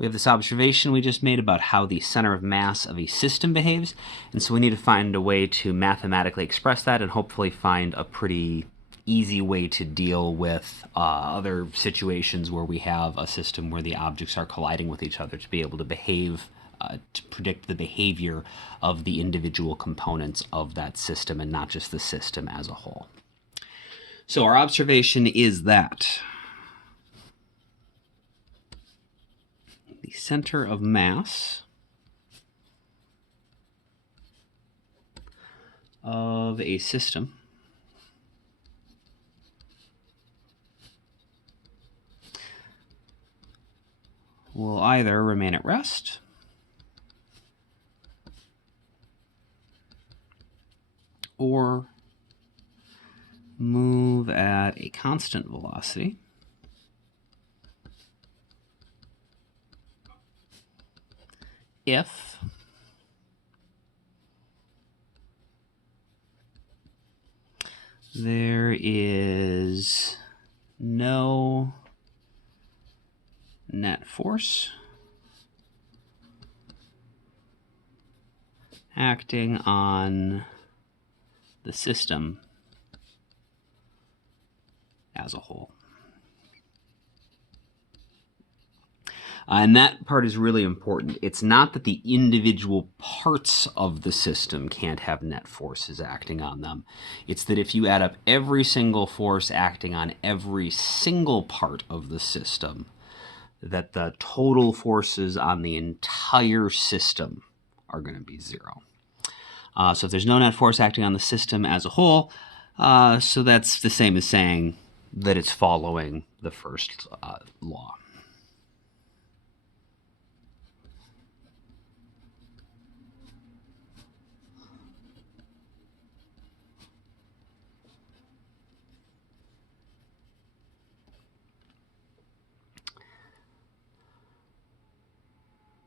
We have this observation we just made about how the center of mass of a system behaves, and so we need to find a way to mathematically express that and hopefully find a pretty easy way to deal with other situations where we have a system where the objects are colliding with each other to be able to behave, to predict the behavior of the individual components of that system and not just the system as a whole. So our observation is that the center of mass of a system will either remain at rest or move at a constant velocity if there is no net force acting on the system as a whole. And that part is really important. It's not that the individual parts of the system can't have net forces acting on them. It's that if you add up every single force acting on every single part of the system, that the total forces on the entire system are going to be zero. So if there's no net force acting on the system as a whole, so that's the same as saying that it's following the first law.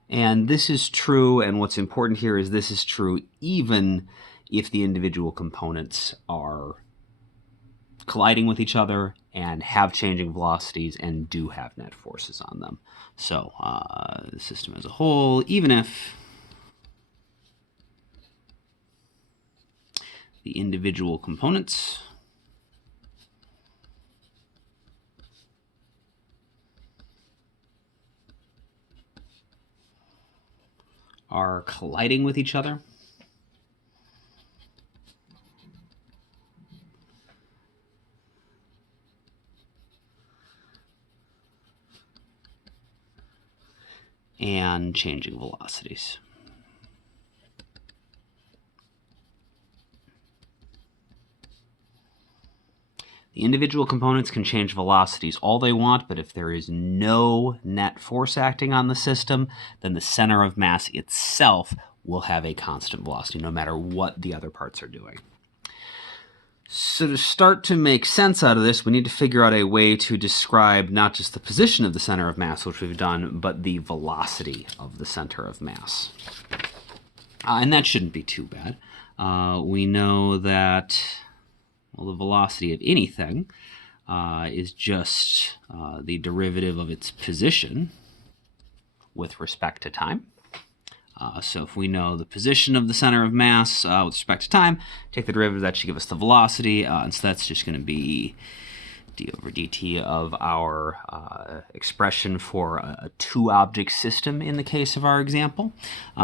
And this is true, and what's important here is this is true even if the individual components are colliding with each other and have changing velocities and do have net forces on them. So the system as a whole, even if the individual components are colliding with each other, and changing velocities. The individual components can change velocities all they want, but if there is no net force acting on the system, then the center of mass itself will have a constant velocity, no matter what the other parts are doing. So to start to make sense out of this, we need to figure out a way to describe not just the position of the center of mass, which we've done, but the velocity of the center of mass. And that shouldn't be too bad. We know that, well, the velocity of anything is just the derivative of its position with respect to time. So if we know the position of the center of mass with respect to time, take the derivative, that should give us the velocity. And so that's just going to be d over dt of our expression for a two-object system in the case of our example.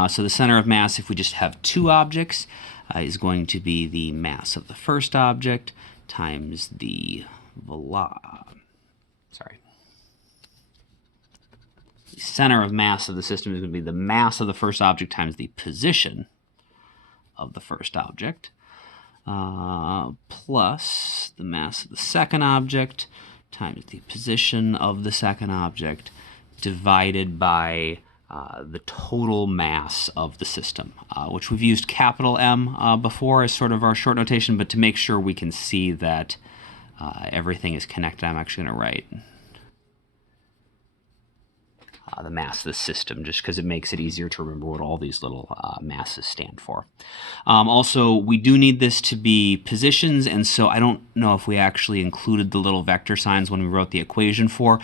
So the center of mass, if we just have two objects, is going to be the mass of the first object times the center of mass of the system is going to be the mass of the first object times the position of the first object, plus the mass of the second object times the position of the second object divided by the total mass of the system, which we've used capital M before as sort of our short notation, but to make sure we can see that everything is connected, I'm actually going to write the mass of the system, just because it makes it easier to remember what all these little masses stand for. Also, we do need this to be positions, and so I don't know if we actually included the little vector signs when we wrote the equation for.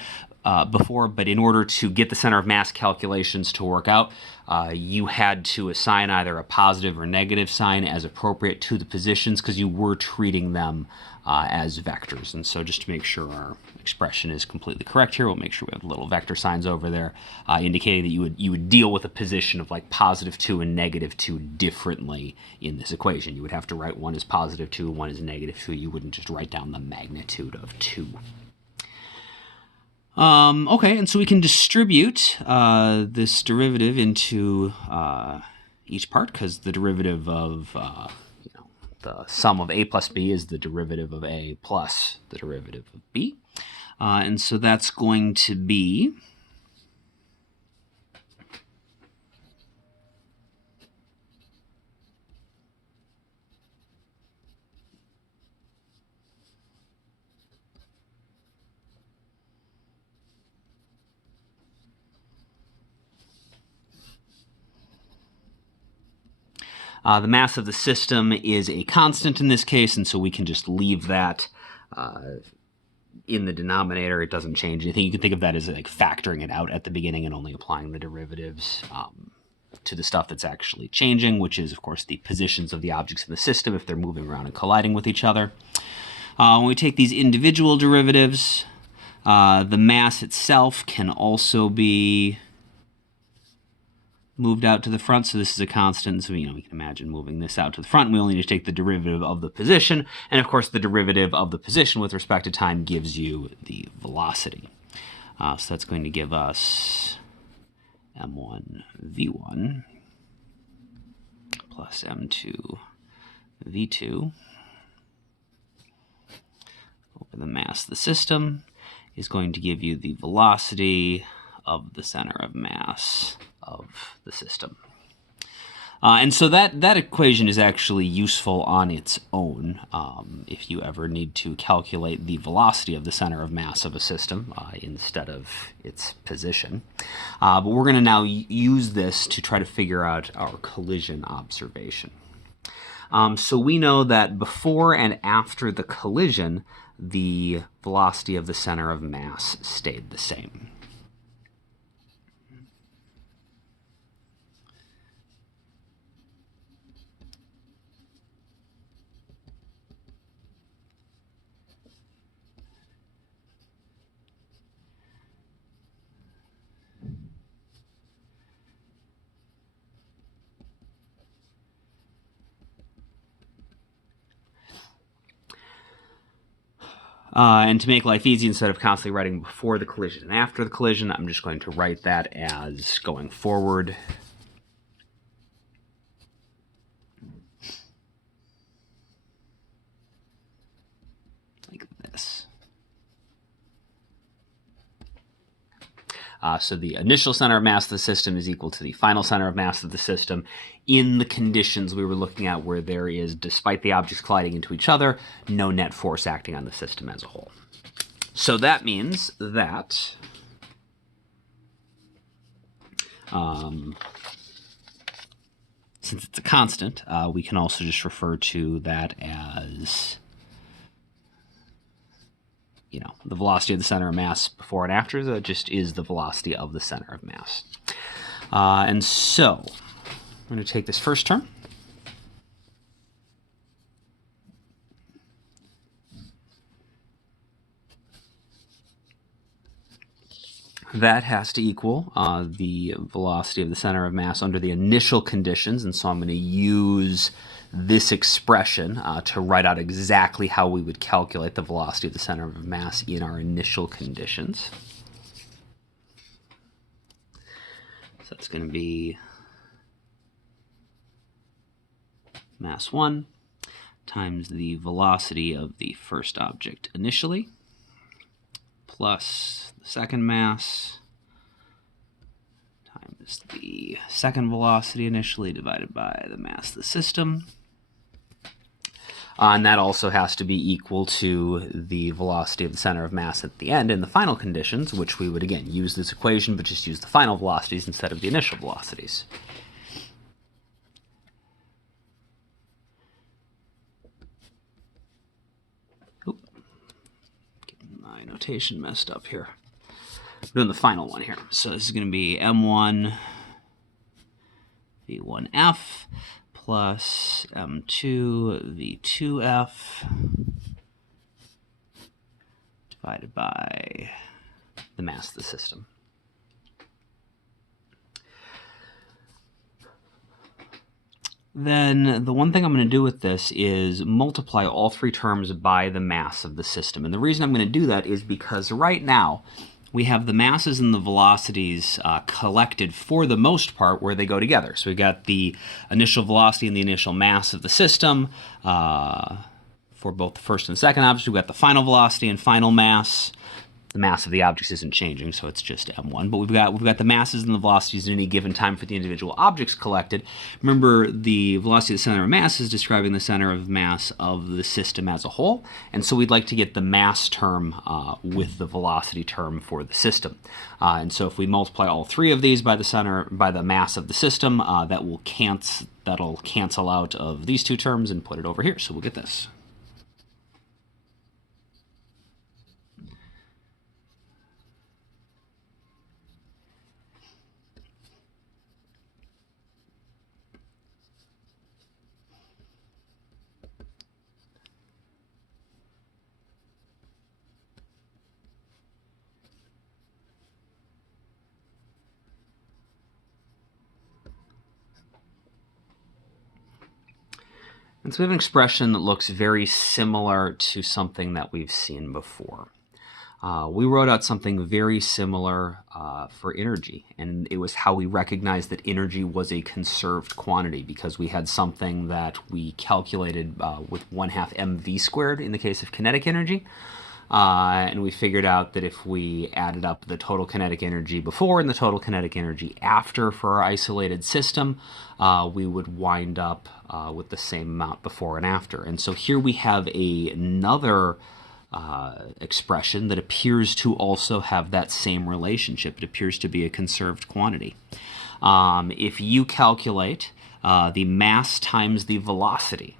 before, but in order to get the center of mass calculations to work out, you had to assign either a positive or negative sign as appropriate to the positions because you were treating them as vectors. And so just to make sure our expression is completely correct here, we'll make sure we have little vector signs over there indicating that you would deal with a position of like +2 and -2 differently in this equation. You would have to write one as +2, one as -2. You wouldn't just write down the magnitude of 2. Okay, and so we can distribute this derivative into each part because the derivative of the sum of a plus b is the derivative of a plus the derivative of b. And so that's going to be the mass of the system is a constant in this case, and so we can just leave that in the denominator. It doesn't change anything. You can think of that as like factoring it out at the beginning and only applying the derivatives to the stuff that's actually changing, which is, of course, the positions of the objects in the system if they're moving around and colliding with each other. When we take these individual derivatives, the mass itself can also be moved out to the front, so this is a constant, so we can imagine moving this out to the front. We only need to take the derivative of the position, and of course the derivative of the position with respect to time gives you the velocity. So that's going to give us m1 v1 plus m2 v2 over the mass of the system is going to give you the velocity of the center of mass of the system. And so that equation is actually useful on its own if you ever need to calculate the velocity of the center of mass of a system instead of its position. But we're going to now use this to try to figure out our collision observation. So we know that before and after the collision, the velocity of the center of mass stayed the same. And to make life easy, instead of constantly writing before the collision and after the collision, I'm just going to write that as going forward. Like this. So the initial center of mass of the system is equal to the final center of mass of the system in the conditions we were looking at where there is, despite the objects colliding into each other, no net force acting on the system as a whole. So that means that since it's a constant, we can also just refer to that as the velocity of the center of mass before and after. That just is the velocity of the center of mass. And so I'm going to take this first term. That has to equal the velocity of the center of mass under the initial conditions, and so I'm going to use this expression to write out exactly how we would calculate the velocity of the center of mass in our initial conditions. So that's going to be mass 1 times the velocity of the first object initially plus the second mass times the second velocity initially divided by the mass of the system. And that also has to be equal to the velocity of the center of mass at the end in the final conditions, which we would, again, use this equation, but just use the final velocities instead of the initial velocities. Oop. Getting my notation messed up here. doing the final one here. So this is going to be m1 v1f plus m2 v2f divided by the mass of the system. Then the one thing I'm going to do with this is multiply all three terms by the mass of the system. And the reason I'm going to do that is because right now we have the masses and the velocities collected for the most part where they go together. So we've got the initial velocity and the initial mass of the system for both the first and second object. We've got the final velocity and final mass. The mass of the objects isn't changing, so it's just m1. But we've got the masses and the velocities at any given time for the individual objects collected. Remember, the velocity of the center of mass is describing the center of mass of the system as a whole, and so we'd like to get the mass term with the velocity term for the system. And so if we multiply all three of these by the mass of the system, that'll cancel out of these two terms and put it over here. So we'll get this. And so we have an expression that looks very similar to something that we've seen before. We wrote out something very similar for energy, and it was how we recognized that energy was a conserved quantity, because we had something that we calculated with 1/2 mv squared in the case of kinetic energy. And we figured out that if we added up the total kinetic energy before and the total kinetic energy after for our isolated system, we would wind up with the same amount before and after. And so here we have another expression that appears to also have that same relationship. It appears to be a conserved quantity. If you calculate the mass times the velocity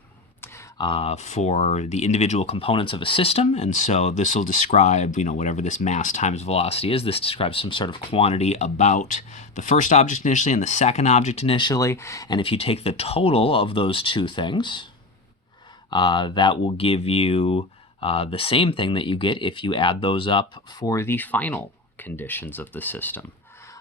for the individual components of a system, and so this will describe, whatever this mass times velocity is. This describes some sort of quantity about the first object initially and the second object initially, and if you take the total of those two things, that will give you the same thing that you get if you add those up for the final conditions of the system.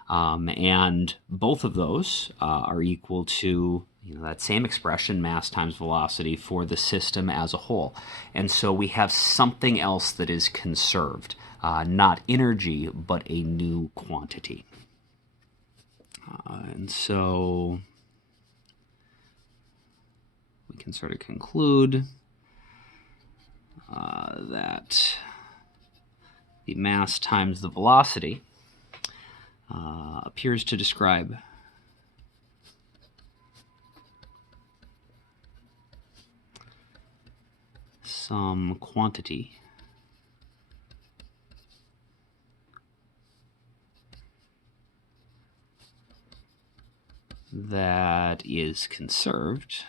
And both of those are equal to that same expression, mass times velocity, for the system as a whole. And so we have something else that is conserved, not energy, but a new quantity. And so we can sort of conclude that the mass times the velocity appears to describe some quantity that is conserved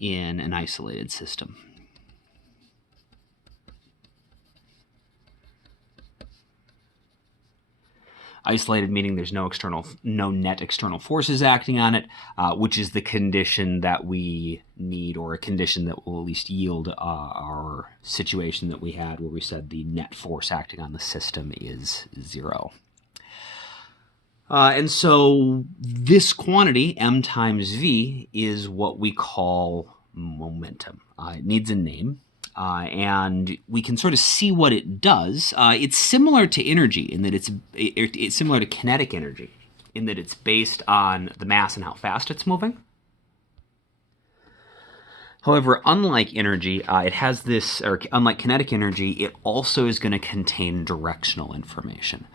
in an isolated system. Isolated meaning there's no net external forces acting on it, which is the condition that we need, or a condition that will at least yield our situation that we had where we said the net force acting on the system is 0. And so this quantity, m times v, is what we call momentum. It needs a name. And we can sort of see what it does. It's similar to energy in that it's similar to kinetic energy in that it's based on the mass and how fast it's moving. However, unlike energy, unlike kinetic energy, it also is going to contain directional information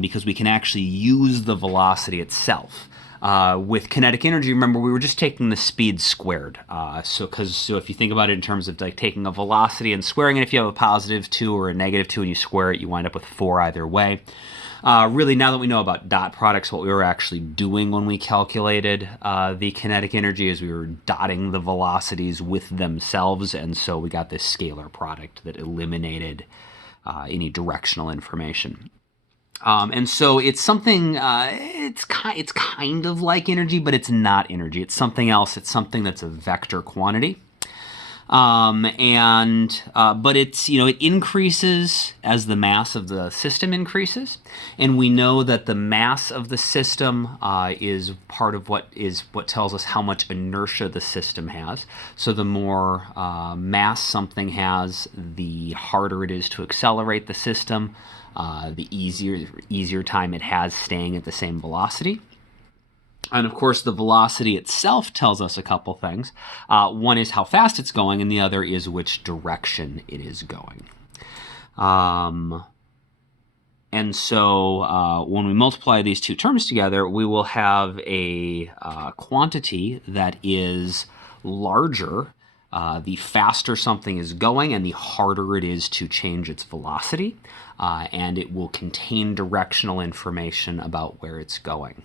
because we can actually use the velocity itself. With kinetic energy, remember, we were just taking the speed squared. So if you think about it in terms of like taking a velocity and squaring it, if you have a +2 or a -2 and you square it, you wind up with 4 either way. Really, now that we know about dot products, what we were actually doing when we calculated the kinetic energy is we were dotting the velocities with themselves, and so we got this scalar product that eliminated any directional information. And so it's something, it's kind of like energy, but it's not energy. It's something else. It's something that's a vector quantity. But it's, it increases as the mass of the system increases. And we know that the mass of the system is part of what tells us how much inertia the system has. So the more mass something has, the harder it is to accelerate the system, the easier time it has staying at the same velocity. And of course, the velocity itself tells us a couple things. One is how fast it's going, and the other is which direction it is going. And so when we multiply these two terms together, we will have a quantity that is larger the faster something is going and the harder it is to change its velocity. And it will contain directional information about where it's going.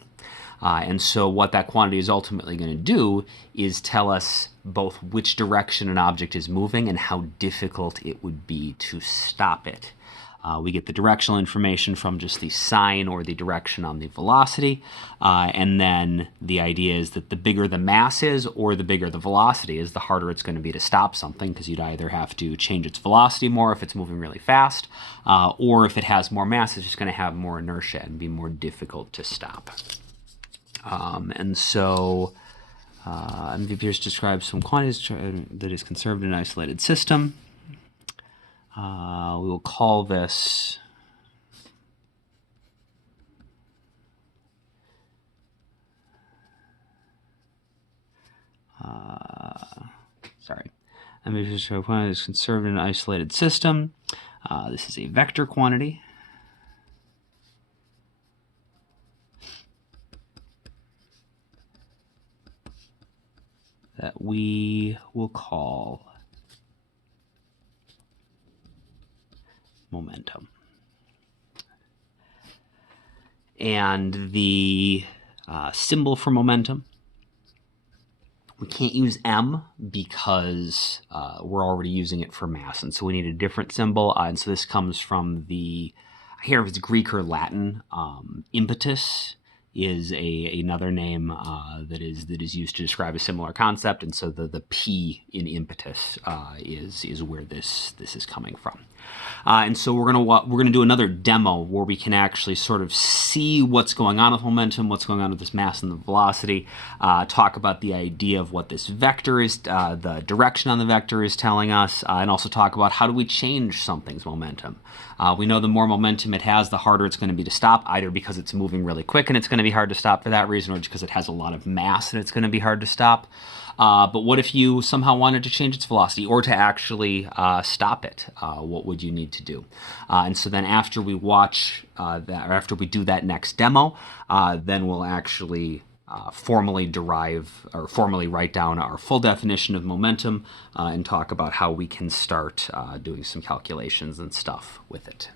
And so what that quantity is ultimately going to do is tell us both which direction an object is moving and how difficult it would be to stop it. We get the directional information from just the sign or the direction on the velocity. And then the idea is that the bigger the mass is or the bigger the velocity is, the harder it's going to be to stop something, because you'd either have to change its velocity more if it's moving really fast, or if it has more mass, it's just going to have more inertia and be more difficult to stop. And so MV Pierce describes some quantities that is conserved in an isolated system. We will call this MV Pierce quantity is conserved in an isolated system. This is a vector quantity. That we will call momentum. And the symbol for momentum, we can't use M because we're already using it for mass, and so we need a different symbol. And so this comes from the, I hear if it's Greek or Latin, impetus is another name that is used to describe a similar concept, and so the P in impetus is where this is coming from. And so we're gonna do another demo where we can actually sort of see what's going on with momentum, what's going on with this mass and the velocity, talk about the idea of what this vector is, the direction on the vector is telling us, and also talk about how do we change something's momentum. We know the more momentum it has, the harder it's going to be to stop, either because it's moving really quick and it's going to be hard to stop for that reason, or just because it has a lot of mass and it's going to be hard to stop. But what if you somehow wanted to change its velocity or to actually stop it? What would you need to do? And so then after we watch that, or after we do that next demo, then we'll actually formally derive or formally write down our full definition of momentum and talk about how we can start doing some calculations and stuff with it.